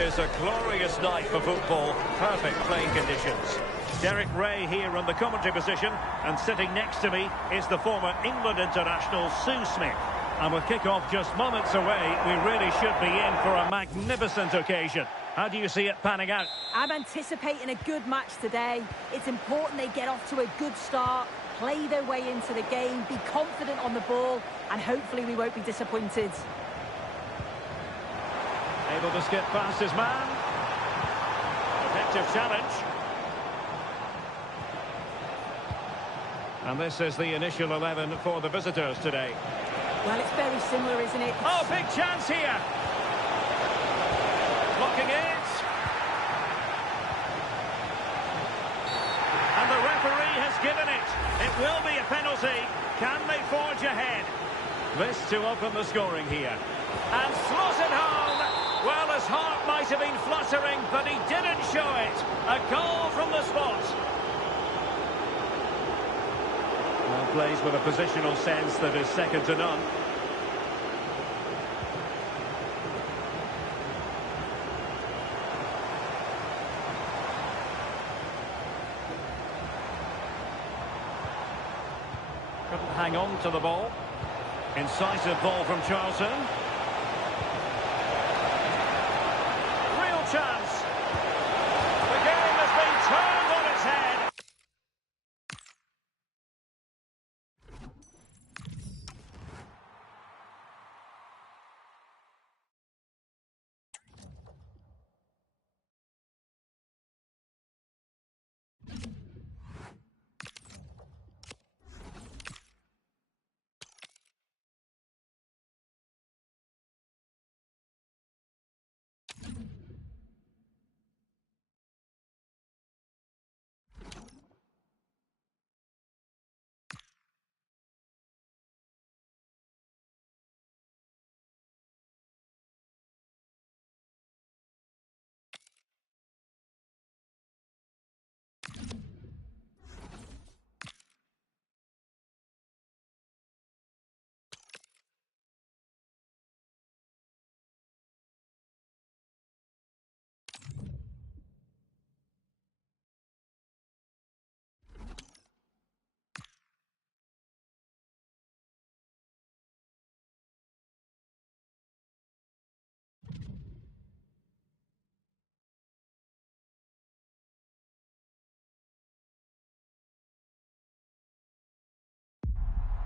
is a glorious night for football. Perfect playing conditions. Derek Ray here on the commentary position, and sitting next to me is the former England international Sue Smith. And with kick-off just moments away, we really should be in for a magnificent occasion. How do you see it panning out? I'm anticipating a good match today. It's important they get off to a good start, play their way into the game, be confident on the ball, and hopefully we won't be disappointed. Able to skip past his man. Effective challenge. And this is the initial 11 for the visitors today. Well, it's very similar, isn't it? Oh, big chance here. Blocking it. And the referee has given it. It will be a penalty. Can they forge ahead? This to open the scoring here. And slotted home. Well, his heart might have been fluttering, but he didn't show it. A goal from the spot. Well, plays with a positional sense that is second to none. Couldn't hang on to the ball. Incisive ball from Charlton. Real chance. The game has been turned on its head.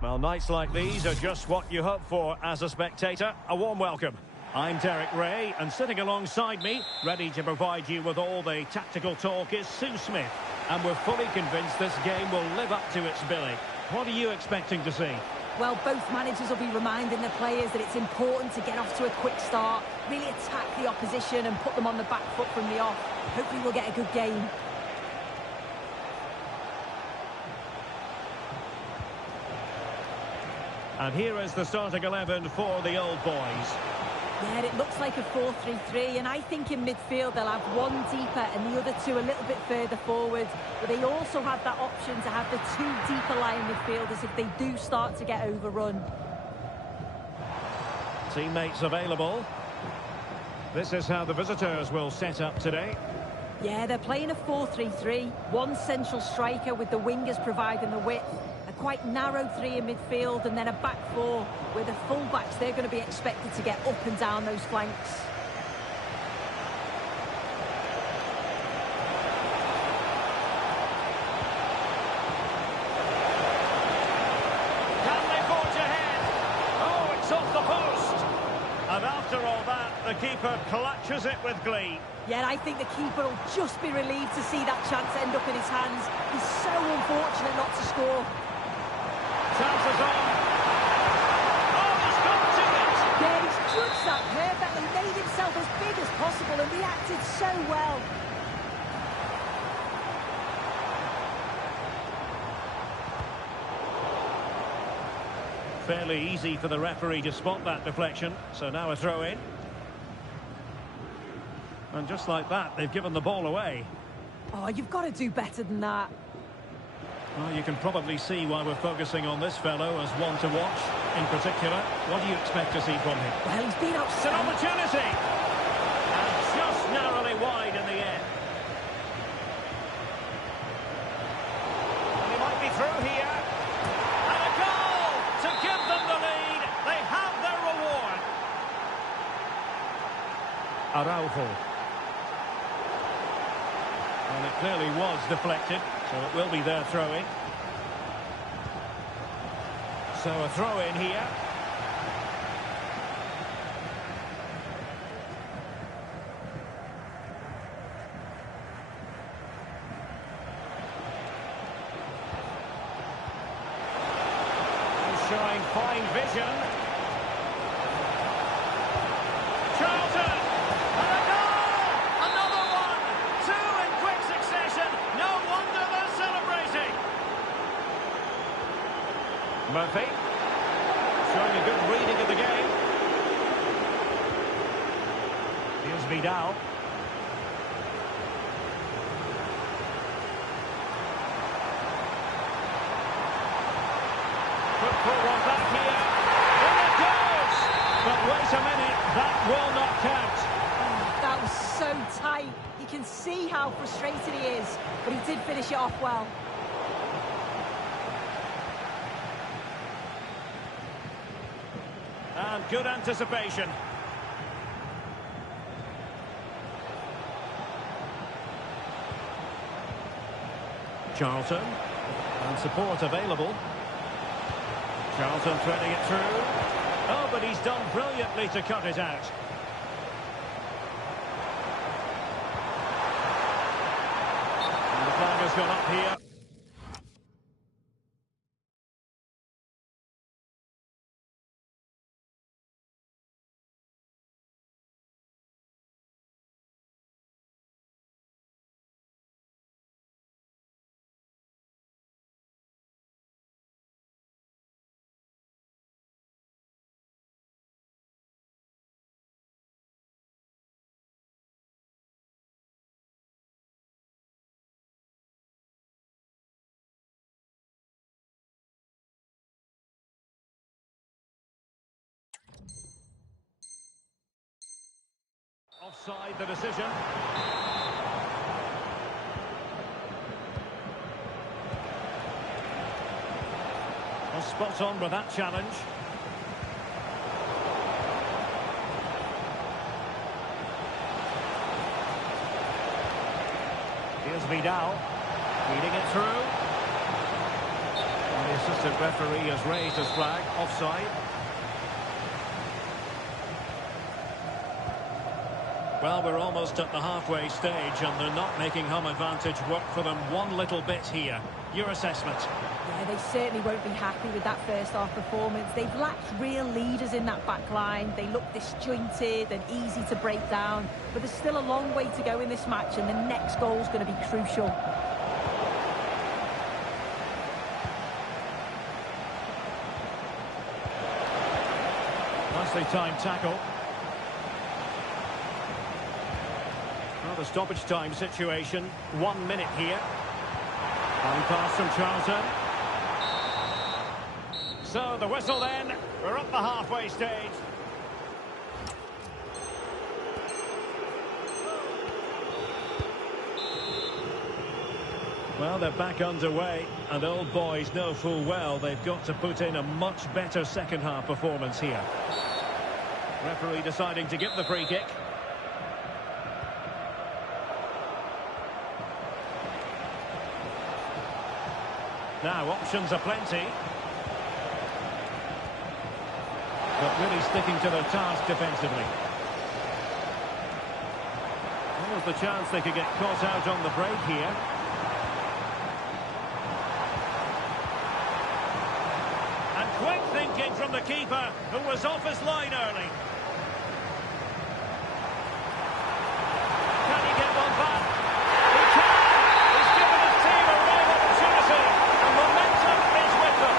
Well, nights like these are just what you hope for as a spectator. A warm welcome. I'm Derek Ray, and sitting alongside me, ready to provide you with all the tactical talk, is Sue Smith. And we're fully convinced this game will live up to its billing. What are you expecting to see? Well, both managers will be reminding the players that it's important to get off to a quick start, really attack the opposition and put them on the back foot from the off. Hopefully we'll get a good game. And here is the starting 11 for the Old Boys. Yeah, it looks like a 4-3-3, and I think in midfield they'll have one deeper and the other two a little bit further forward. But they also have that option to have the two deeper lying midfielders if they do start to get overrun. Teammates available. This is how the visitors will set up today. Yeah, they're playing a 4-3-3. One central striker with the wingers providing the width. A quite narrow three in midfield, and then a back four where the full-backs, they're going to be expected to get up and down those flanks. Can they forge ahead? Oh, it's off the post. And after all that, the keeper clutches it with glee. Yeah, I think the keeper will just be relieved to see that chance end up in his hands. He's so unfortunate not to score. Chances on. Oh, he's got to it. Yeah, he's judged that perfectly, made himself as big as possible and reacted so well. Fairly easy for the referee to spot that deflection. So now a throw in. And just like that, they've given the ball away. Oh, you've got to do better than that. Well, you can probably see why we're focusing on this fellow as one to watch in particular. What do you expect to see from him? Well, he's been It's an outstanding. opportunity! And just Araujo. And it clearly was deflected, so it will be their throw-in. So a throw-in here. Showing fine vision. Charlton! And a goal! Another one! Two in quick succession. No wonder they're celebrating. Murphy. Showing a good reading of the game. Here's Vidal. Put one back here. In it goes! But wait a minute, that will not count. Oh, that was so tight. You can see how frustrated he is, but he did finish it off well. And good anticipation. Charlton. And support available. Charlton threading it through. Oh, but he's done brilliantly to cut it out. And the flag has gone up here. Offside the decision. Well, spot on with that challenge. Here's Vidal. Feeding it through. And the assistant referee has raised his flag. Offside. Well, we're almost at the halfway stage and they're not making home advantage work for them one little bit here. Your assessment? Yeah, they certainly won't be happy with that first half performance. They've lacked real leaders in that back line. They look disjointed and easy to break down. But there's still a long way to go in this match and the next goal is going to be crucial. Nicely timed tackle. Well, the stoppage time situation, 1 minute here. Long pass from Charlton. So the whistle then, we're up the halfway stage. Well, they're back underway, and old boys know full well they've got to put in a much better second half performance here. Referee deciding to give the free kick. Now, options are plenty. But really sticking to their task defensively. There was the chance they could get caught out on the break here. And quick thinking from the keeper, who was off his line early. Can he get one back? He can! He's given his team a real opportunity. The momentum is with them.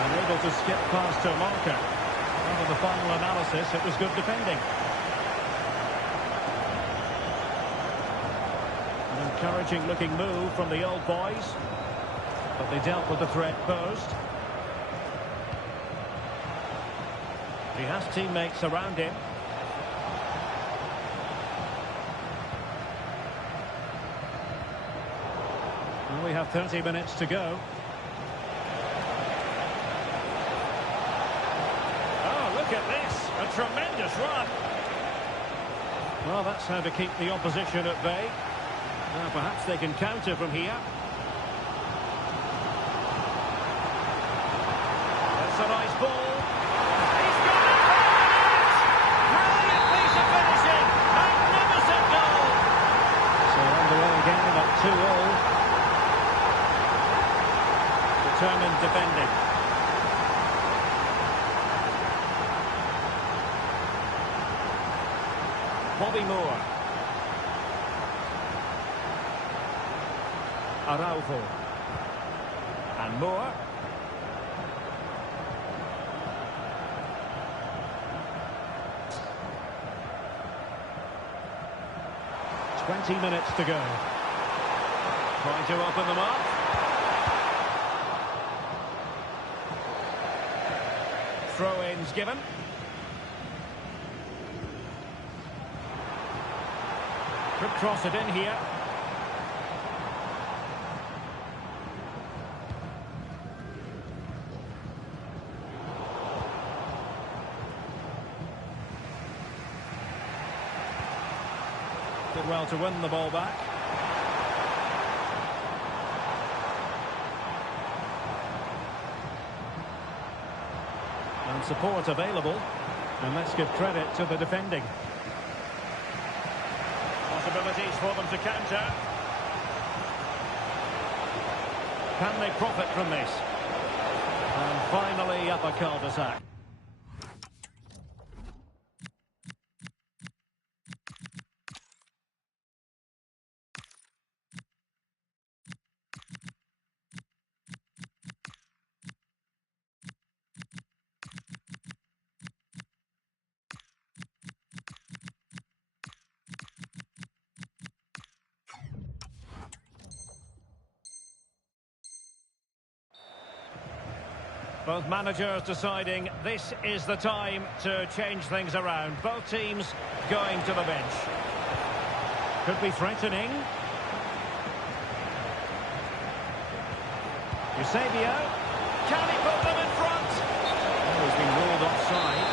Unable to skip past a marker. Over the final analysis, it was good defending. An encouraging looking move from the old boys. But they dealt with the threat posed. He has teammates around him. we have 30 minutes to go. Oh, look at this. A tremendous run. Well, that's how to keep the opposition at bay. Now, perhaps they can counter from here. That's a nice ball. He's got it! Brilliant piece of finishing. Magnificent goal. So underway again at 2-all. Determined defending. Bobby Moore. Araujo. And Moore. Twenty minutes to go. Trying to open them up. Throw-ins given. Could cross it in here. Did well to win the ball back. And support available. And let's give credit to the defending. Possibilities for them to counter. Can they profit from this? And finally up a cul-de-sac. Both managers deciding this is the time to change things around. Both teams going to the bench. Could be threatening. Eusebio. Can he put them in front? Oh, he's been ruled offside.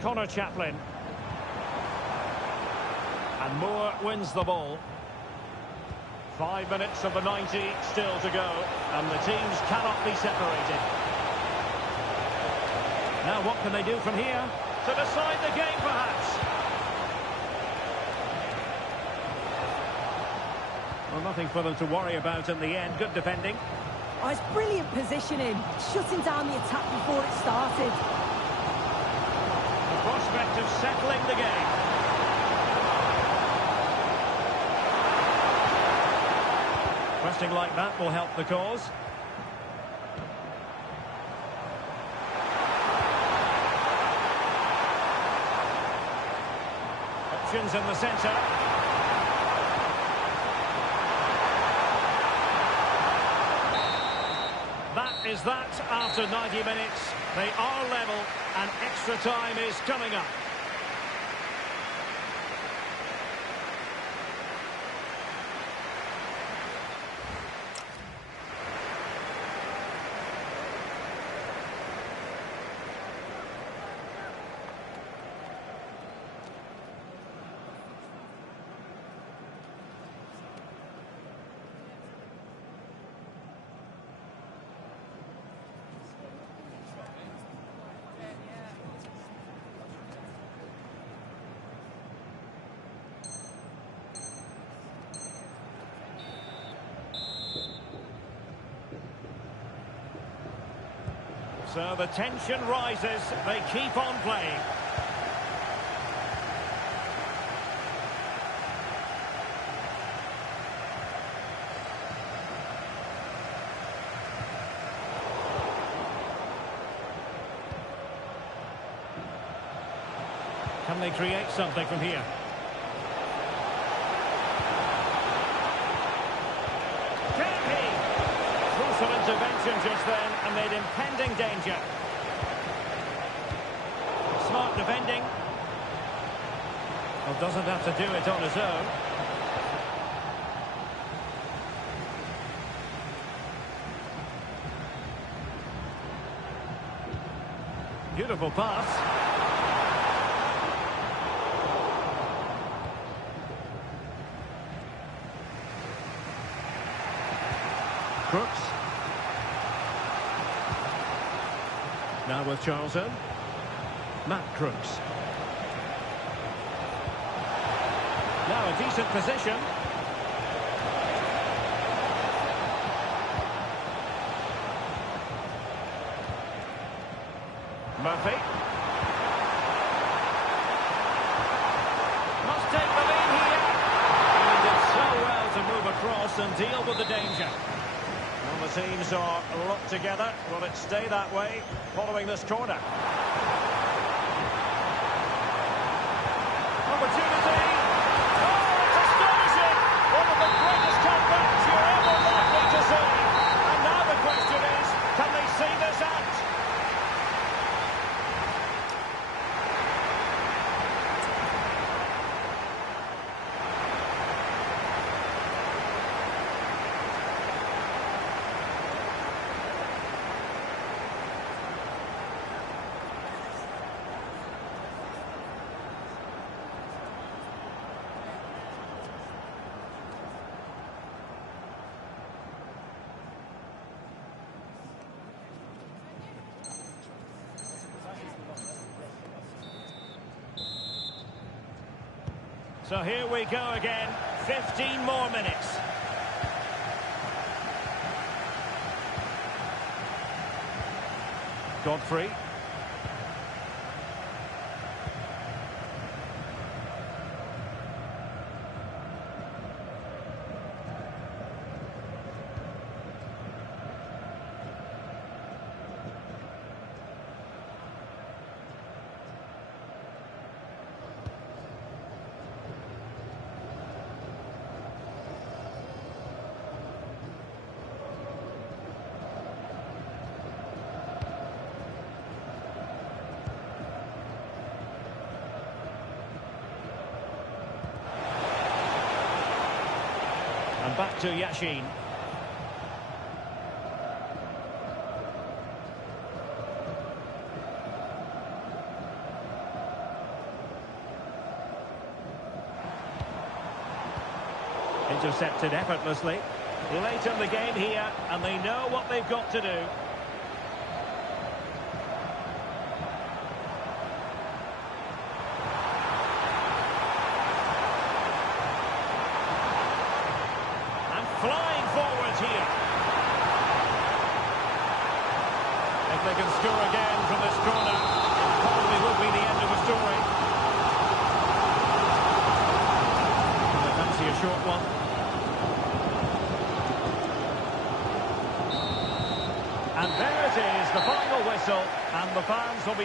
Connor Chaplin. And Moore wins the ball. 5 minutes of the 90 still to go. And the teams cannot be separated. Now what can they do from here? To decide the game, perhaps. Well, nothing for them to worry about in the end. Good defending. Oh, it's brilliant positioning. Shutting down the attack before it started. The prospect of settling the game. Pressing like that will help the cause. Options in the centre. That is that after 90 minutes. They are level and extra time is coming up. So the tension rises, they keep on playing. Can they create something from here? Crucial intervention just then amid impending danger. Smart defending. Well, doesn't have to do it on his own. Beautiful pass. Crooks. Now with Charlton. Matt Crooks. Now a decent position. Murphy. Must take the lead here. And he did so well to move across and deal with the danger. Well, the teams are locked together. Will it stay that way following this corner? Opportunity. Oh, it's astonishing. One of the greatest comebacks you're ever likely to see. And now the question is, can they see this out? So here we go again, 15 more minutes. Godfrey. And back to Yashin. Intercepted effortlessly. Late in the game here, and they know what they've got to do. Flying forwards here. If they can score again from this corner, it probably would be the end of the story. They fancy a short one. And there it is, the final whistle, and the fans will be...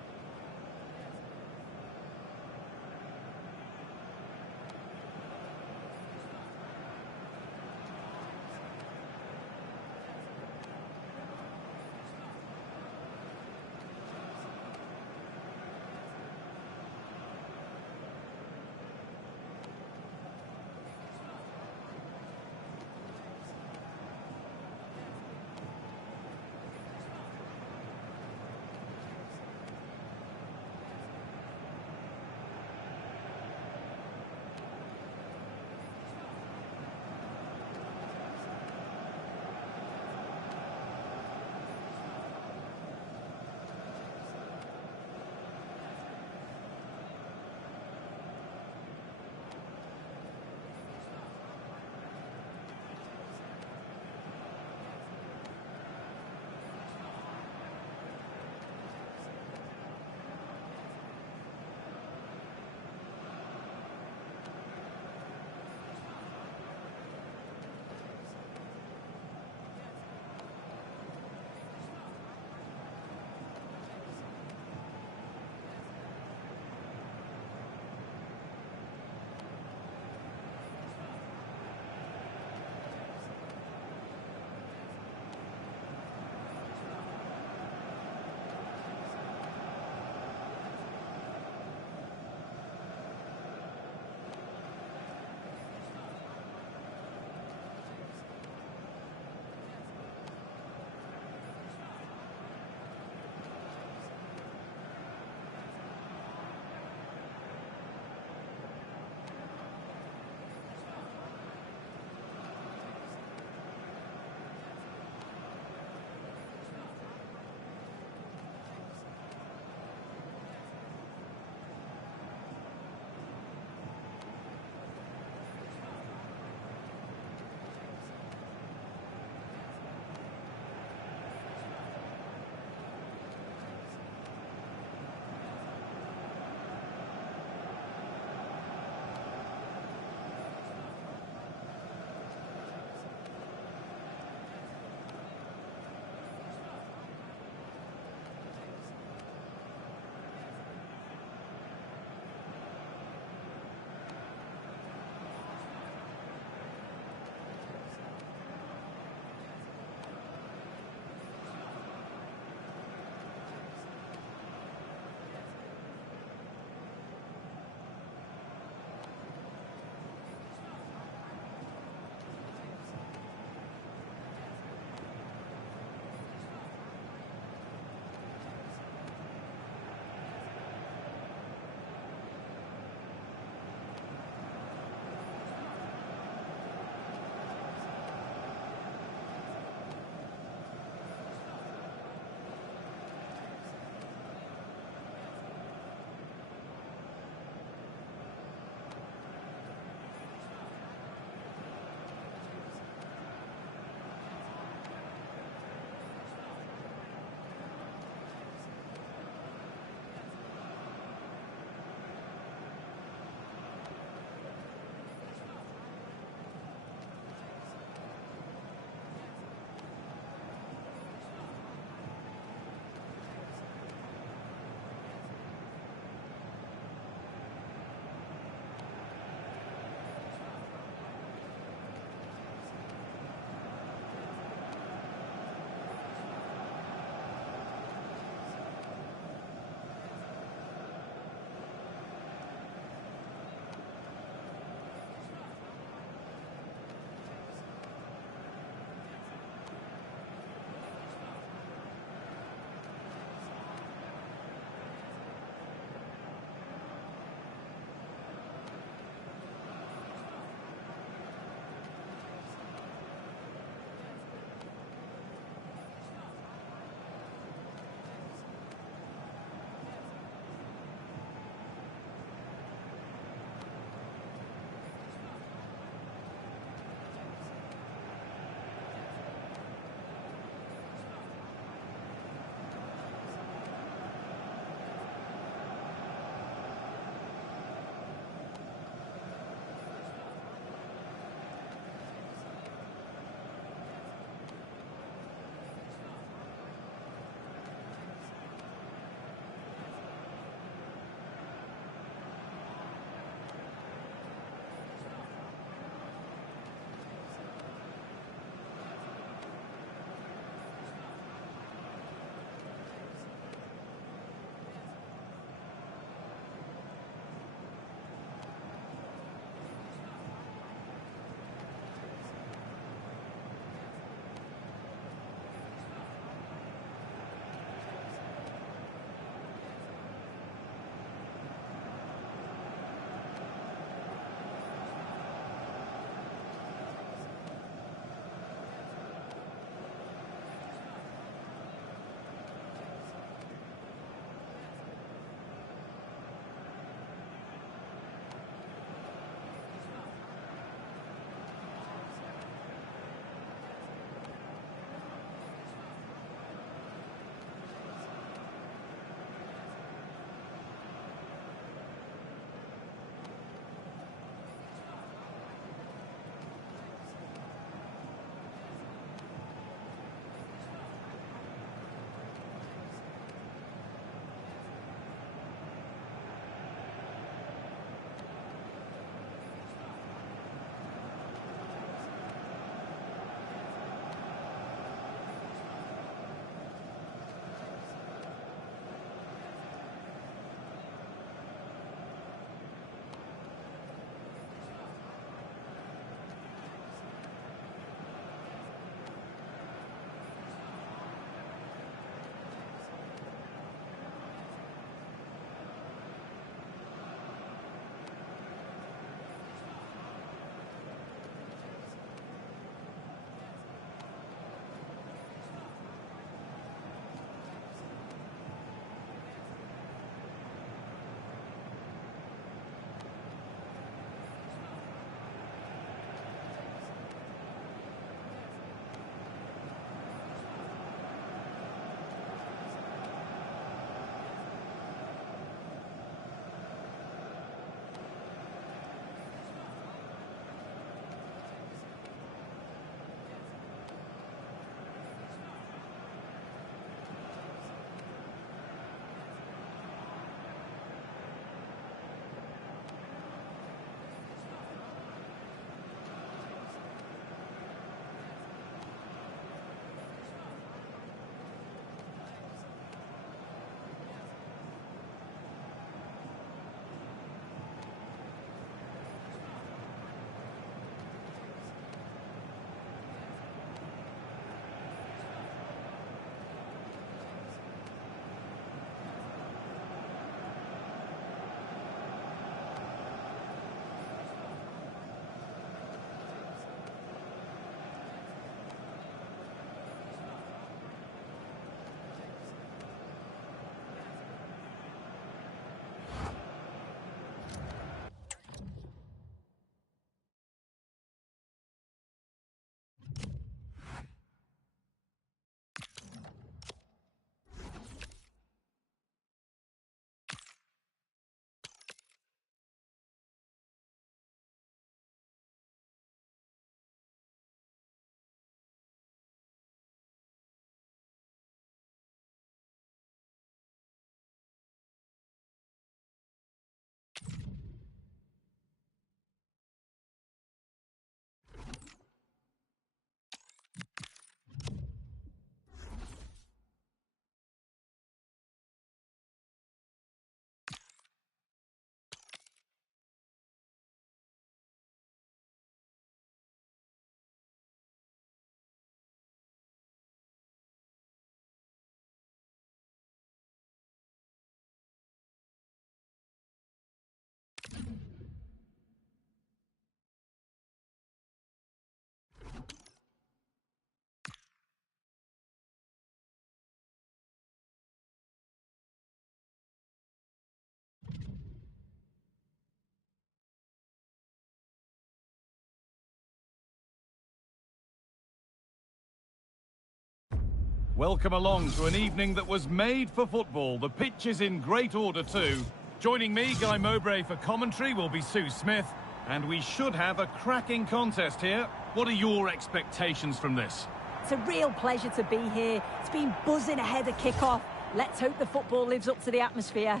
Welcome along to an evening that was made for football. The pitch is in great order too. Joining me, Guy Mowbray, for commentary will be Sue Smith. And we should have a cracking contest here. What are your expectations from this? It's a real pleasure to be here. It's been buzzing ahead of kick-off. Let's hope the football lives up to the atmosphere.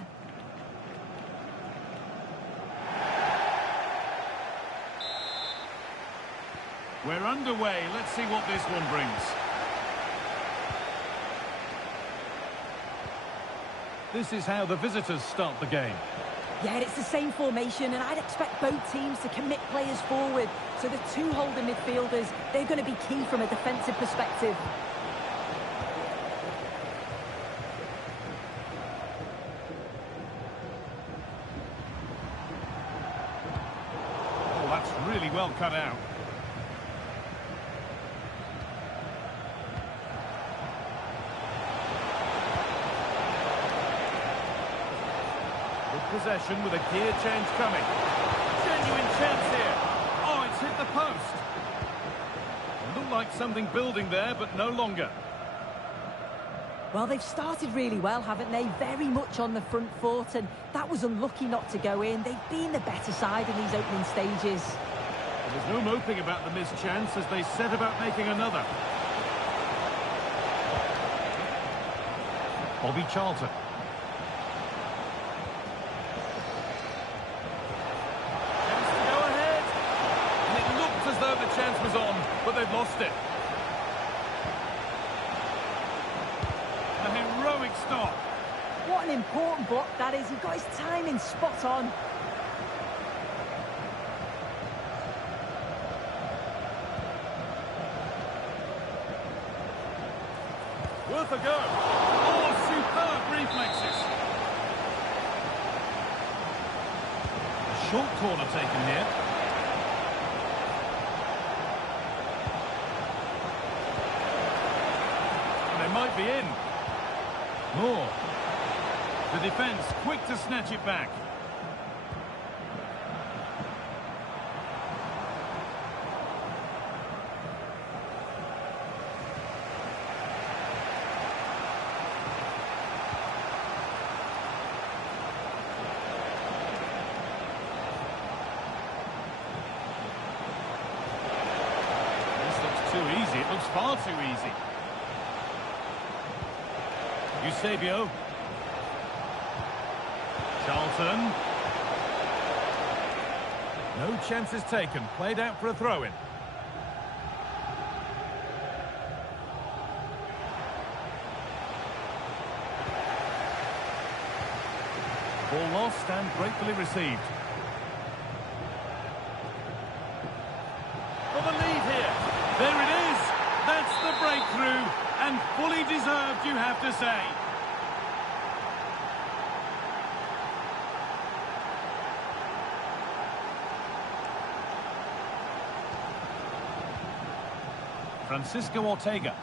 We're underway. Let's see what this one brings. This is how the visitors start the game. Yeah, it's the same formation, and I'd expect both teams to commit players forward. So the two holding midfielders, they're going to be key from a defensive perspective. Oh, that's really well cut out. Possession with a gear change coming. Genuine chance here. Oh, it's hit the post. Looked like something building there, but no longer. Well, they've started really well, haven't they? Very much on the front foot, and that was unlucky not to go in. They've been the better side in these opening stages. There's no moping about the missed chance as they set about making another. Bobby Charlton. The chance was on, but they've lost it. A heroic stop. What an important block that is. He got his timing spot on. Worth a go. Oh, superb reflexes. A short corner taken here. Might be in. More. The defence quick to snatch it back. This looks too easy. It looks far too easy. Eusebio. Charlton. No chances taken. Played out for a throw-in. Ball lost and gratefully received. For the lead here. There it is. That's the breakthrough. And fully deserved, you have to say. Francisco Ortega.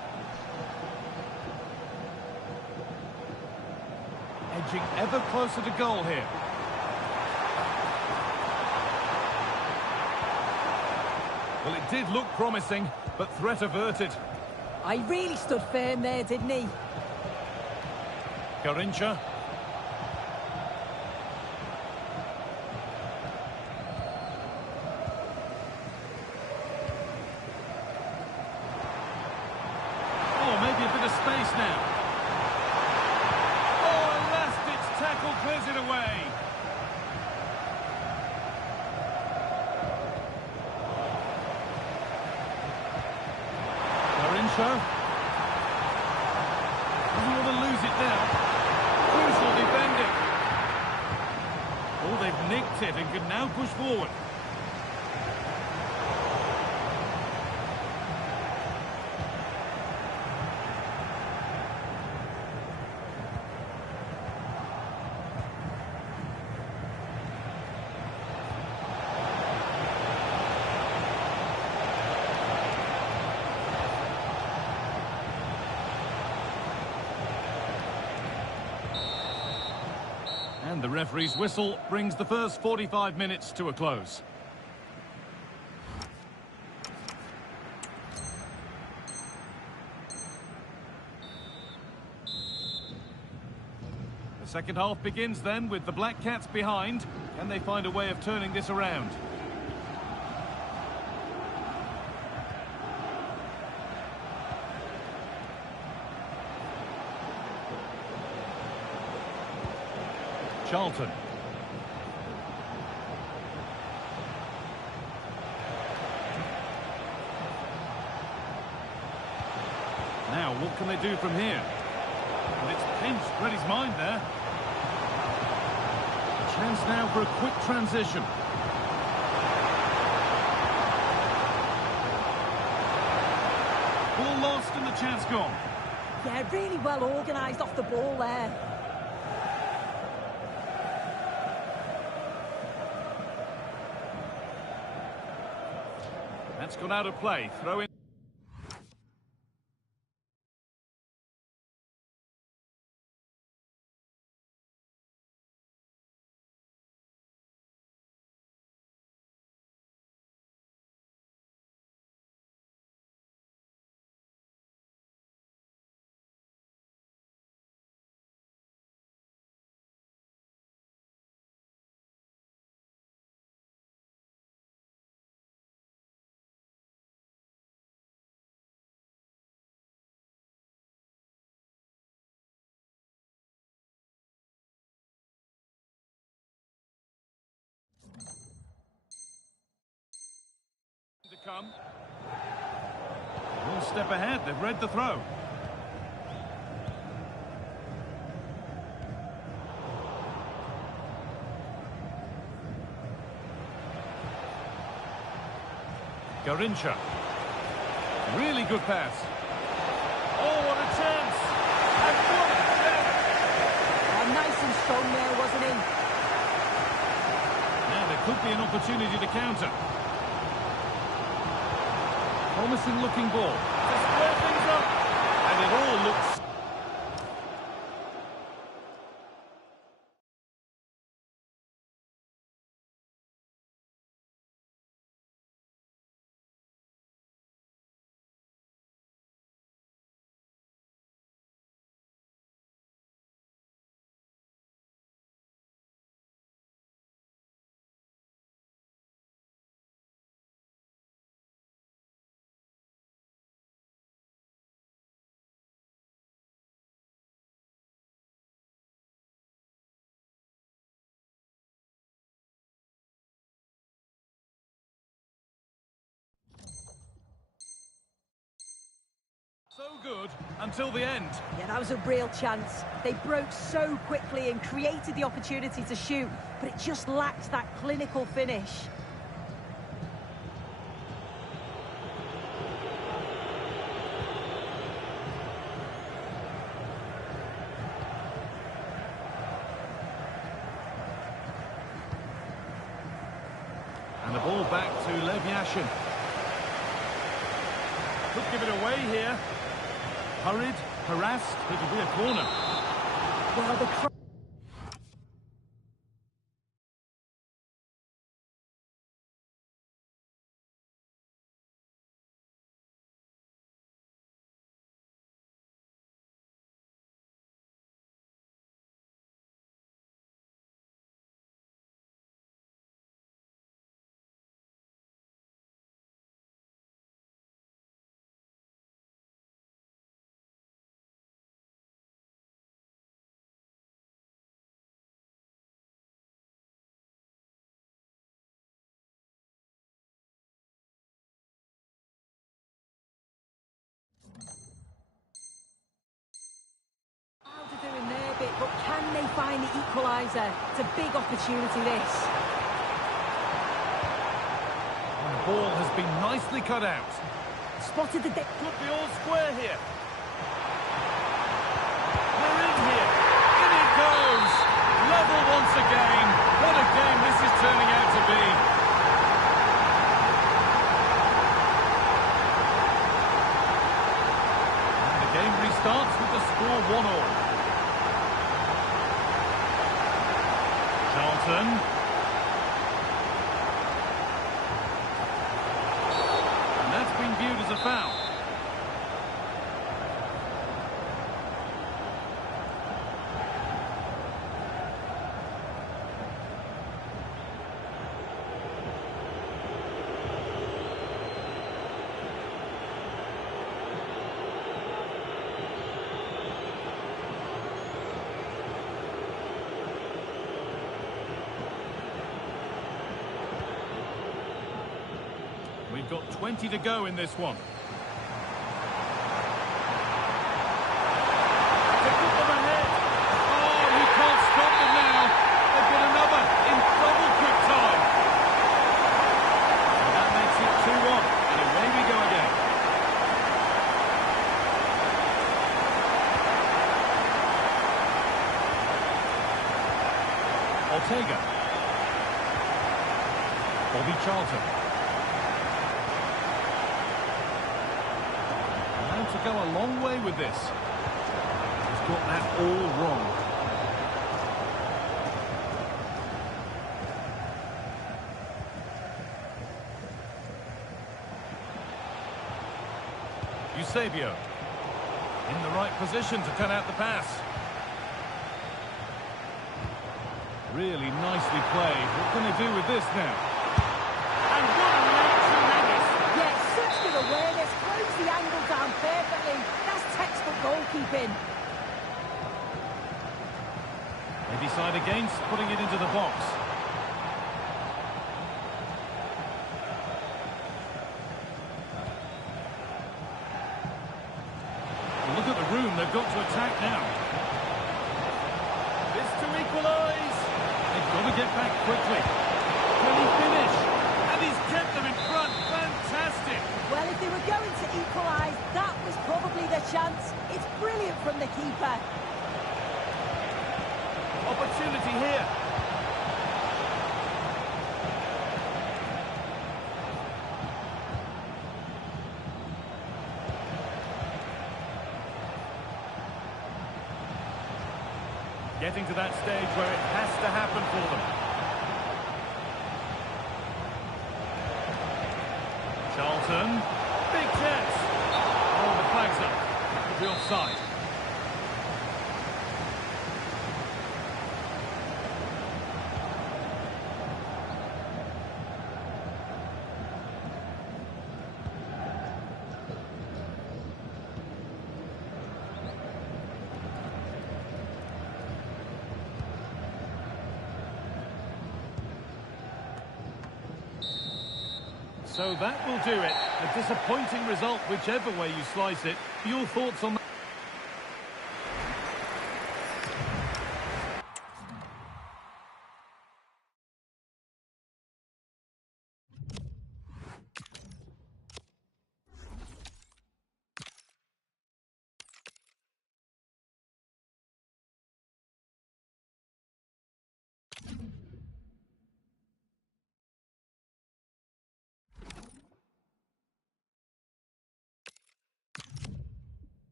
Edging ever closer to goal here. Well, it did look promising, but threat averted. I really stood firm there, didn't he? Garrincha. Oh, maybe a bit of space now. Oh, last-ditch tackle clears it away. Garrincha. Doesn't want to lose it now. Crucial defending. Oh, they've nicked it and can now push forward. And the referee's whistle brings the first 45 minutes to a close. Second half begins then with the Black Cats behind. Can they find a way of turning this around? Charlton. Now, what can they do from here? And it's pinched, read his mind there. A chance now for a quick transition. Ball lost and the chance gone. Yeah, really well organised off the ball there. That's gone out of play. Throw in. To come. One step ahead, they've read the throw. Garincha. Really good pass. Oh, what a chance! And what a chance! Oh, nice and strong there, wasn't he? Now there could be an opportunity to counter. Promising looking ball. To square things up. And it all looks... So good until the end. Yeah, that was a real chance. They broke so quickly and created the opportunity to shoot, but it just lacked that clinical finish. And the ball back to Lev Yashin. Could give it away here. Hurried, harassed, it'll be a corner. Well, the but can they find the equaliser? It's a big opportunity, this. And the ball has been nicely cut out. Spotted the... Could be all square here. We're in here. In it goes. Level once again. What a game this is turning out to be. And the game restarts with the score 1-1. Charlton. And that's been viewed as a foul. We've got 20 to go in this one. To put them ahead. Oh, you can't stop them now. They've got another in double quick time. And that makes it 2-1. And away we go again. Ortega. Bobby Charlton. And to go a long way with this. He's got that all wrong. Eusebio. In the right position to turn out the pass. Really nicely played. What can they do with this now? And what a reaction that is. Yes, such good awareness. Close the angle down perfectly. That's textbook goalkeeping. They decide against putting it into the box. Well, look at the room they've got to attack now. This to equalise. They've got to get back quickly. Can he finish? And he's kept them in front. Fantastic. Well, if they were going to equalise, that was probably their chance. It's brilliant from the keeper. Opportunity here. Getting to that stage where it has to happen for them. Charlton. Big chance. Oh, the flag's up. The offside. So that will do it. A disappointing result, whichever way you slice it. Your thoughts on that?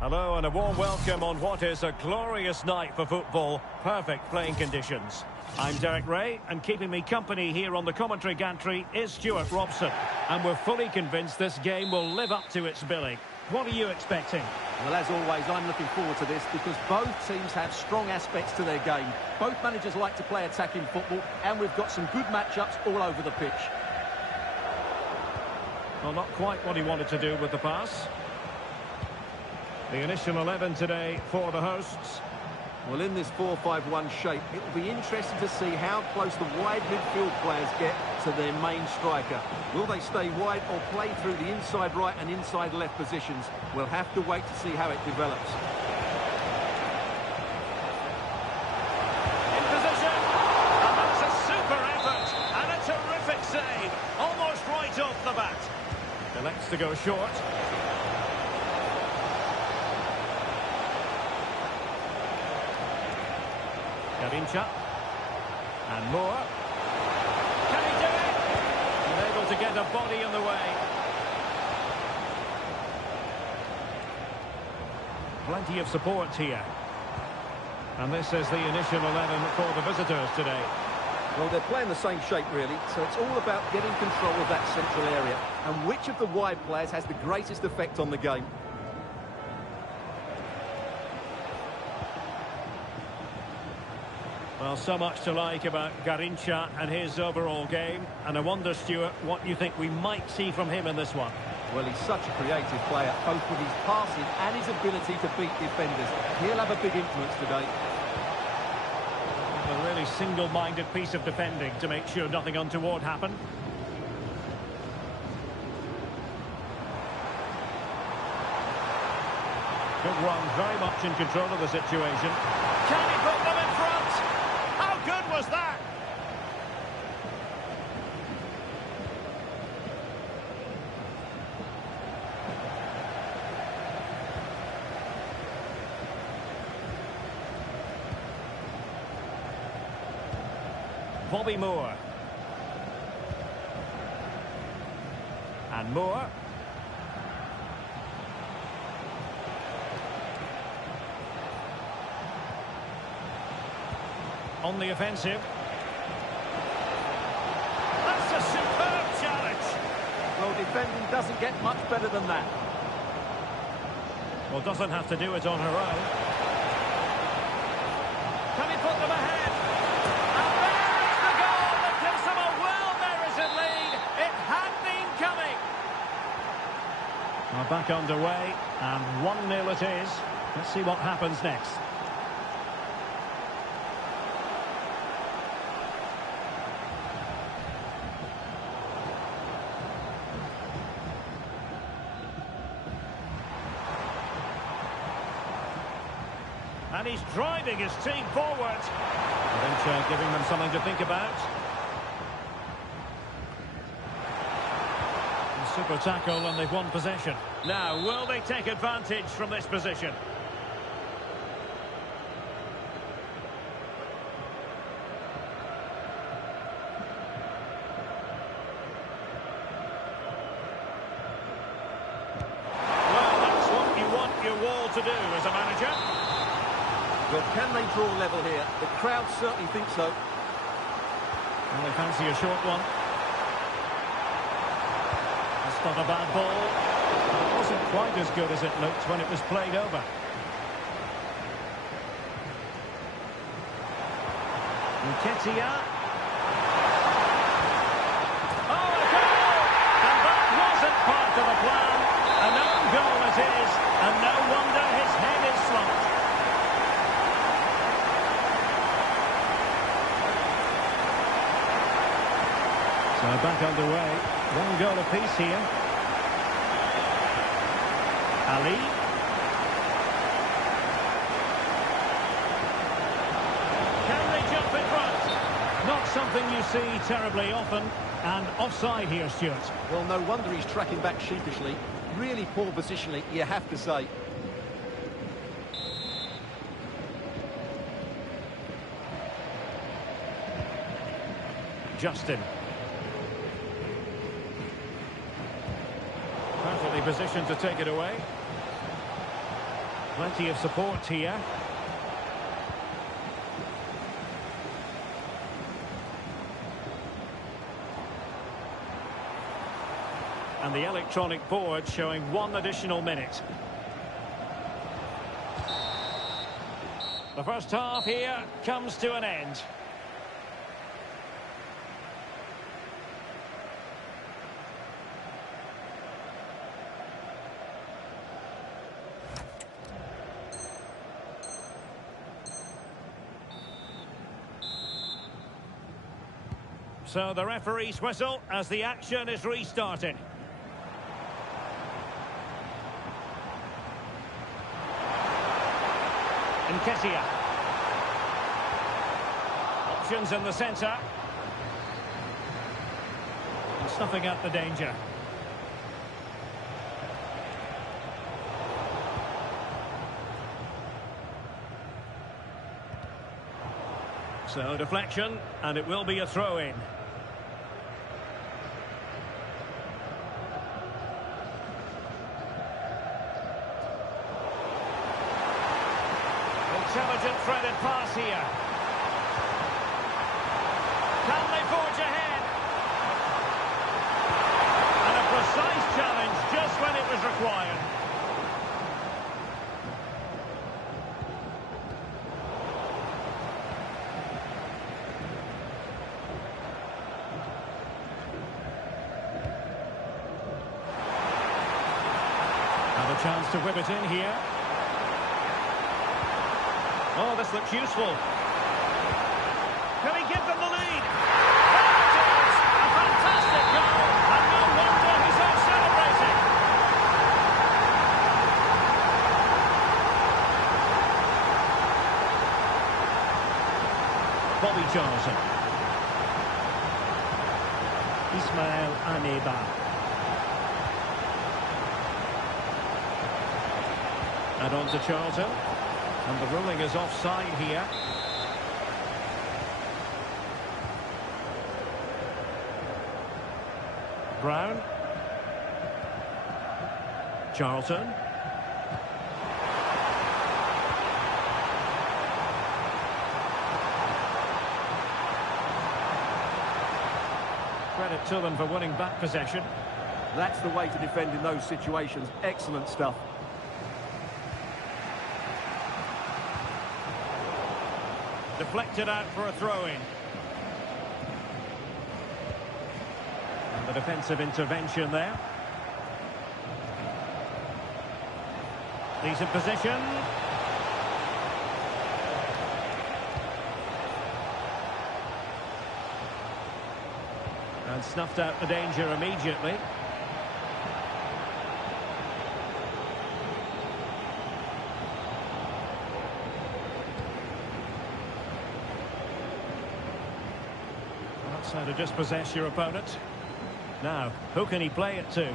Hello and a warm welcome on what is a glorious night for football. Perfect playing conditions. I'm Derek Ray, and keeping me company here on the commentary gantry is Stuart Robson. And we're fully convinced this game will live up to its billing. What are you expecting? Well, as always, I'm looking forward to this because both teams have strong aspects to their game. Both managers like to play attacking football, and we've got some good matchups all over the pitch. Well, not quite what he wanted to do with the pass. The initial 11 today for the hosts. Well, in this 4-5-1 shape, it will be interesting to see how close the wide midfield players get to their main striker. Will they stay wide or play through the inside right and inside left positions? We'll have to wait to see how it develops. In position, and that's a super effort, and a terrific save, almost right off the bat. Elects to go short. Garincha. And Moore. Can he do it? Unable to get a body in the way. Plenty of support here. And this is the initial 11 for the visitors today. Well, they're playing the same shape, really, so it's all about getting control of that central area. And which of the wide players has the greatest effect on the game? Well, so much to like about Garincha and his overall game. And I wonder, Stuart, what you think we might see from him in this one. Well, he's such a creative player, both with his passing and his ability to beat defenders. He'll have a big influence today. A really single-minded piece of defending to make sure nothing untoward happened. Good run, very much in control of the situation. Can he put them in front? How good was that? Bobby Moore. And Moore. On the offensive. That's a superb challenge. Well, defending doesn't get much better than that. Well, doesn't have to do it on her own. Can he put them ahead? Back underway, and 1-0 it is. Let's see what happens next. And he's driving his team forward. Garincha giving them something to think about. Super tackle, and they've won possession. Now, will they take advantage from this position? Well, that's what you want your wall to do as a manager. Well, can they draw level here? The crowd certainly think so. Well, they fancy a short one. Not a bad ball. It wasn't quite as good as it looked when it was played over. Nketiah. Oh, a goal! And that wasn't part of the plan. An own goal it is, and no wonder his head is slumped. So back underway. 1 goal apiece here. Ali. Can they jump in front? Not something you see terribly often. And offside here, Stuart. Well, no wonder he's tracking back sheepishly. Really poor positioning, you have to say. Justin. Perfectly positioned to take it away. Plenty of support here. And the electronic board showing 1 additional minute. The first half here comes to an end. So the referee's whistle as the action is restarted. Nketiah. Options in the centre. And snuffing out the danger. So deflection, and it will be a throw-in. Intelligent threaded pass here. Can they forge ahead? And a precise challenge just when it was required. Have a chance to whip it in here. Oh, this looks useful. Can he give them the lead? There it is! A fantastic goal, and no wonder he's off celebrating. Bobby Johnson. Ismail Aneba. And on to Charlton. And the ruling is offside here. Brown. Charlton. Credit to them for winning back possession. That's the way to defend in those situations. Excellent stuff. Deflected out for a throw-in. And the defensive intervention there. Decent position. And snuffed out the danger immediately. That's how to dispossess your opponent. Now, who can he play it to?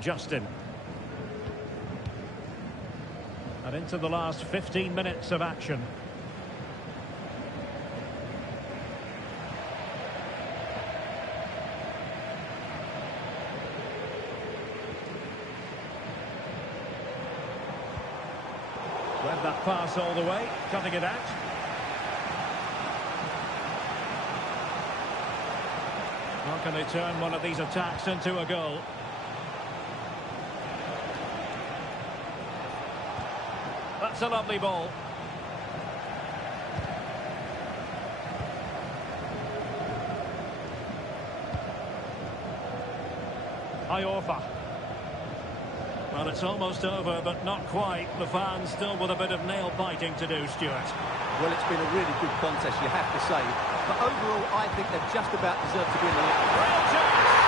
Justin. And into the last 15 minutes of action. Read that pass all the way, cutting it out. How can they turn one of these attacks into a goal? That's a lovely ball. Iorfa. Well, it's almost over, but not quite. The fans still with a bit of nail-biting to do, Stuart. Well, it's been a really good contest, you have to say. But overall, I think they've just about deserved to be in the league. Real chance!